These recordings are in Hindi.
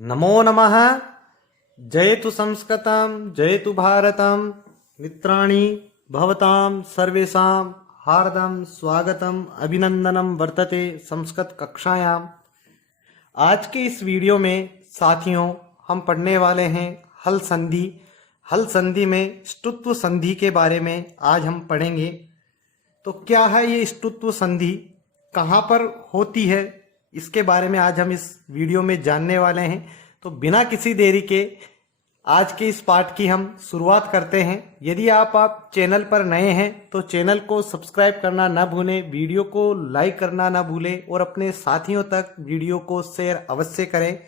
नमो नमः। जयतु संस्कृतं जयतु भारतं। मित्राणि भवतां सर्वेषां हार्दं स्वागतम् अभिनंदनं वर्तते संस्कृत कक्षायां। आज के इस वीडियो में साथियों हम पढ़ने वाले हैं हल संधि। हल संधि में ष्टुत्व संधि के बारे में आज हम पढ़ेंगे। तो क्या है ये ष्टुत्व संधि, कहाँ पर होती है, इसके बारे में आज हम इस वीडियो में जानने वाले हैं। तो बिना किसी देरी के आज के इस पाठ की हम शुरुआत करते हैं। यदि आप चैनल पर नए हैं तो चैनल को सब्सक्राइब करना ना भूलें, वीडियो को लाइक करना ना भूलें और अपने साथियों तक वीडियो को शेयर अवश्य करें।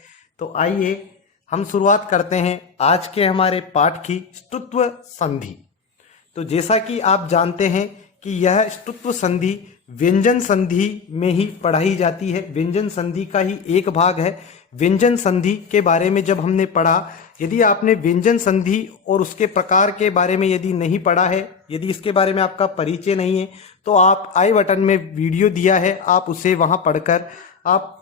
तो आइए हम शुरुआत करते हैं आज के हमारे पाठ की ष्टुत्व संधि। तो जैसा कि आप जानते हैं कि यह ष्टुत्व संधि व्यंजन संधि में ही पढ़ाई जाती है, व्यंजन संधि का ही एक भाग है। व्यंजन संधि के बारे में जब हमने पढ़ा, यदि आपने व्यंजन संधि और उसके प्रकार के बारे में यदि नहीं पढ़ा है, यदि इसके बारे में आपका परिचय नहीं है, तो आप आई बटन में वीडियो दिया है, आप उसे वहां पढ़कर आप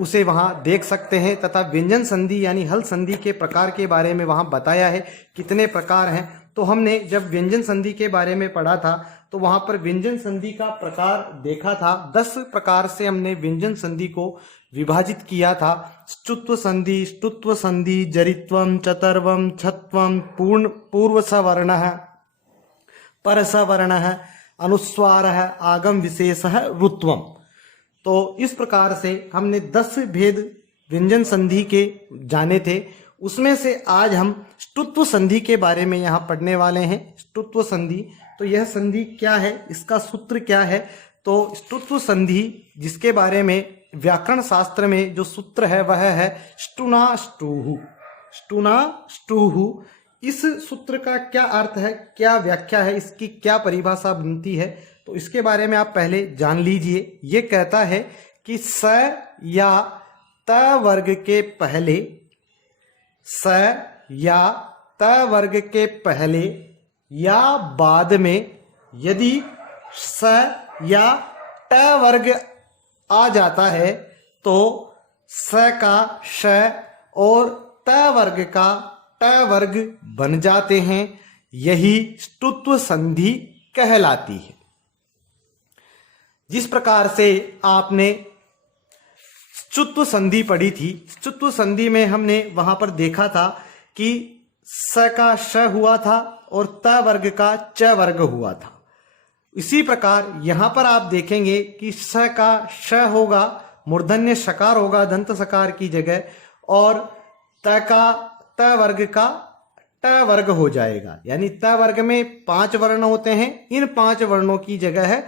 उसे वहां देख सकते हैं। तथा व्यंजन संधि यानी हल संधि के प्रकार के बारे में वहां बताया है कितने प्रकार हैं। तो हमने जब व्यंजन संधि के बारे में पढ़ा था तो वहां पर व्यंजन संधि का प्रकार देखा था। 10 प्रकार से हमने व्यंजन संधि को विभाजित किया था। ष्टुत्व संधि, ष्टुत्व संधि, जरित्वम, चतुर्वम, छत्वम, पूर्वसवर्णः, परसवर्णः, अनुस्वारः, आगम विशेषः, रुत्वम। तो इस प्रकार से हमने 10 भेद व्यंजन संधि के जाने थे। उसमें से आज हम ष्टुत्व संधि के बारे में यहाँ पढ़ने वाले हैं। ष्टुत्व संधि, तो यह संधि क्या है, इसका सूत्र क्या है। तो ष्टुत्व संधि जिसके बारे में व्याकरण शास्त्र में जो सूत्र है वह है ष्टुना ष्टुः। ष्टुना ष्टुः, इस सूत्र का क्या अर्थ है, क्या व्याख्या है, इसकी क्या परिभाषा बनती है, तो इसके बारे में आप पहले जान लीजिए। ये कहता है कि स या त वर्ग के पहले, स या त वर्ग के पहले या बाद में यदि स या ट वर्ग आ जाता है तो स का श और त वर्ग का ट वर्ग बन जाते हैं। यही ष्टुत्व संधि कहलाती है। जिस प्रकार से आपने ष्टुत्व संधि पढ़ी थी, ष्टुत्व संधि में हमने वहां पर देखा था कि स का श हुआ था और त वर्ग का च वर्ग हुआ था। इसी प्रकार यहां पर आप देखेंगे कि स का श होगा, मूर्धन्य शकार होगा दंत सकार की जगह, और त का त वर्ग का ट वर्ग हो जाएगा। यानी त वर्ग में 5 वर्ण होते हैं, इन 5 वर्णों की जगह है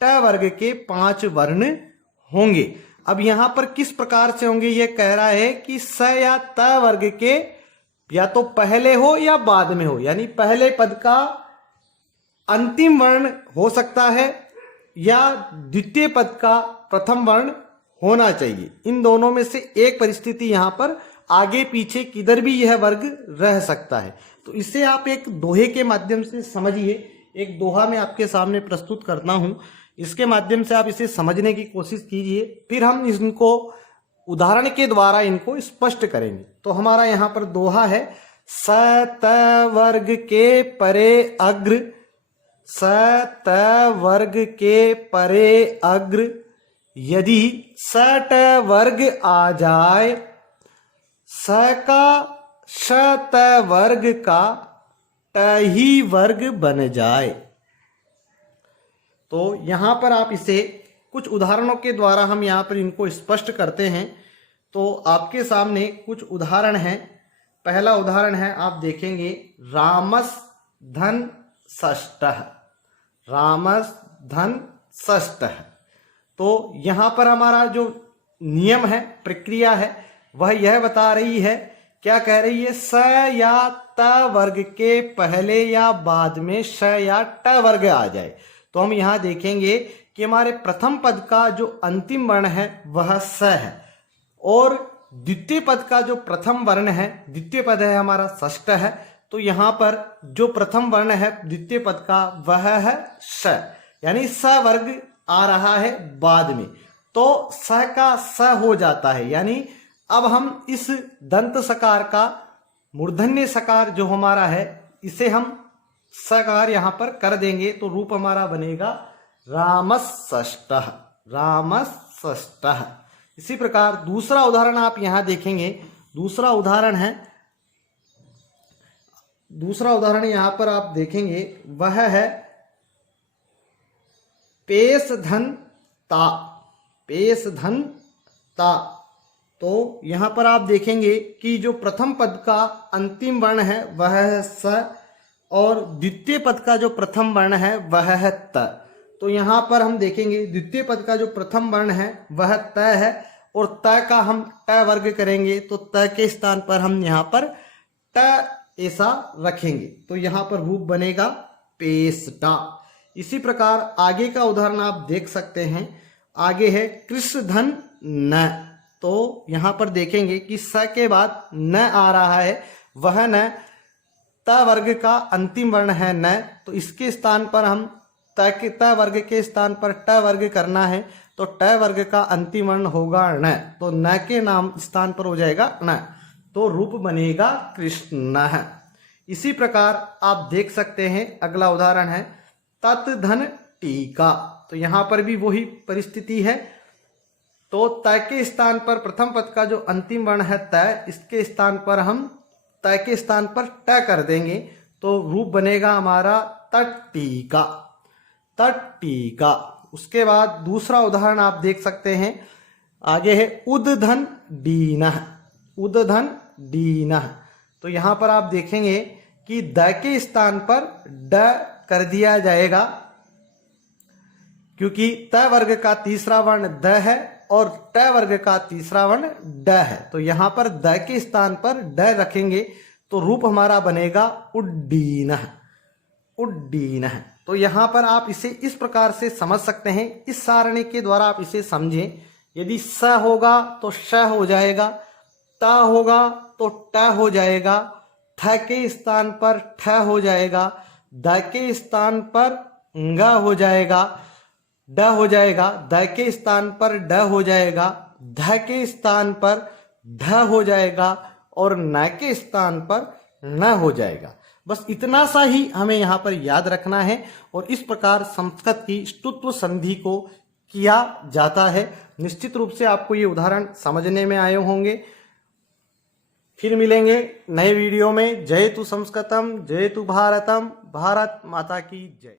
ट वर्ग के 5 वर्ण होंगे। अब यहां पर किस प्रकार से होंगे, यह कह रहा है कि स या त वर्ग के या तो पहले हो या बाद में हो, यानी पहले पद का अंतिम वर्ण हो सकता है या द्वितीय पद का प्रथम वर्ण होना चाहिए। इन दोनों में से एक परिस्थिति यहां पर आगे पीछे किधर भी यह वर्ग रह सकता है। तो इसे आप एक दोहे के माध्यम से समझिए। एक दोहा मैं आपके सामने प्रस्तुत करता हूं, इसके माध्यम से आप इसे समझने की कोशिश कीजिए, फिर हम इनको उदाहरण के द्वारा इनको स्पष्ट करेंगे। तो हमारा यहाँ पर दोहा है, स त वर्ग के परे अग्र, स त वर्ग के परे अग्र, यदि स ट वर्ग आ जाए, स का श त वर्ग का ट ही वर्ग बन जाए। तो यहां पर आप इसे कुछ उदाहरणों के द्वारा हम यहां पर इनको स्पष्ट करते हैं। तो आपके सामने कुछ उदाहरण हैं। पहला उदाहरण है, आप देखेंगे, रामस धन षष्टः, रामस धन षष्टः। तो यहां पर हमारा जो नियम है, प्रक्रिया है, वह यह बता रही है, क्या कह रही है, स या त वर्ग के पहले या बाद में श या ट वर्ग आ जाए। तो हम यहां देखेंगे कि हमारे प्रथम पद का जो अंतिम वर्ण है वह स है, और द्वितीय पद का जो प्रथम वर्ण है, द्वितीय पद है हमारा षष्ठ है। तो यहां पर जो प्रथम वर्ण है द्वितीय पद का वह है श, यानी स वर्ग आ रहा है बाद में। तो स का स हो जाता है, यानी अब हम इस दंत सकार का मूर्धन्य सकार जो हमारा है इसे हम सकार यहां पर कर देंगे तो रूप हमारा बनेगा रामषष्ठः। रामषष्ठः। इसी प्रकार दूसरा उदाहरण आप यहां देखेंगे। दूसरा उदाहरण यहां पर आप देखेंगे वह है पेश धन ता। पेश धन ता। तो यहां पर आप देखेंगे कि जो प्रथम पद का अंतिम वर्ण है वह है स और द्वितीय पद का जो प्रथम वर्ण है वह है त। तो यहां पर हम देखेंगे द्वितीय पद का जो प्रथम वर्ण है वह त है और त का हम ट वर्ग करेंगे तो त के स्थान पर हम यहां पर ट ऐसा रखेंगे तो यहां पर रूप बनेगा पेष्टा। इसी प्रकार आगे का उदाहरण आप देख सकते हैं। आगे है कृष्ण धन न। तो यहां पर देखेंगे कि स के बाद न आ रहा है। वह न त वर्ग का अंतिम वर्ण है न, तो इसके स्थान पर हम त वर्ग के स्थान पर ट वर्ग करना है तो ट वर्ग का अंतिम वर्ण होगा न। तो न के नाम स्थान पर हो जाएगा न तो रूप बनेगा कृष्ण। इसी प्रकार आप देख सकते हैं अगला उदाहरण है तत् धन टीका। तो यहां पर भी वही परिस्थिति है। तो त के स्थान पर प्रथम पद का जो अंतिम वर्ण है त, इसके स्थान पर हम त के स्थान पर ट कर देंगे तो रूप बनेगा हमारा तट्टीका। तट्टीका। उसके बाद दूसरा उदाहरण आप देख सकते हैं। आगे है उद्धन डीनः। उद्धन डीनः। तो यहां पर आप देखेंगे कि द के स्थान पर ड कर दिया जाएगा क्योंकि त वर्ग का तीसरा वर्ण द है और ट वर्ग का तीसरा वर्ण ड है। तो यहां पर द के स्थान पर ड रखेंगे तो रूप हमारा बनेगा उड्डीनः। उड्डीनः। तो यहां पर आप इसे इस प्रकार से समझ सकते हैं। इस सारणी के द्वारा आप इसे समझें। यदि स होगा तो श हो जाएगा, त होगा तो ट हो जाएगा, थ के स्थान पर ठ हो जाएगा, द के स्थान पर ङ हो जाएगा, ड हो जाएगा, द के स्थान पर ड हो जाएगा, ध के स्थान पर ढ हो जाएगा और न के स्थान पर न हो जाएगा। बस इतना सा ही हमें यहाँ पर याद रखना है और इस प्रकार संस्कृत की ष्टुत्व संधि को किया जाता है। निश्चित रूप से आपको ये उदाहरण समझने में आए होंगे। फिर मिलेंगे नए वीडियो में। जय तु संस्कृतम, जय तु भारतम। भारत माता की जय।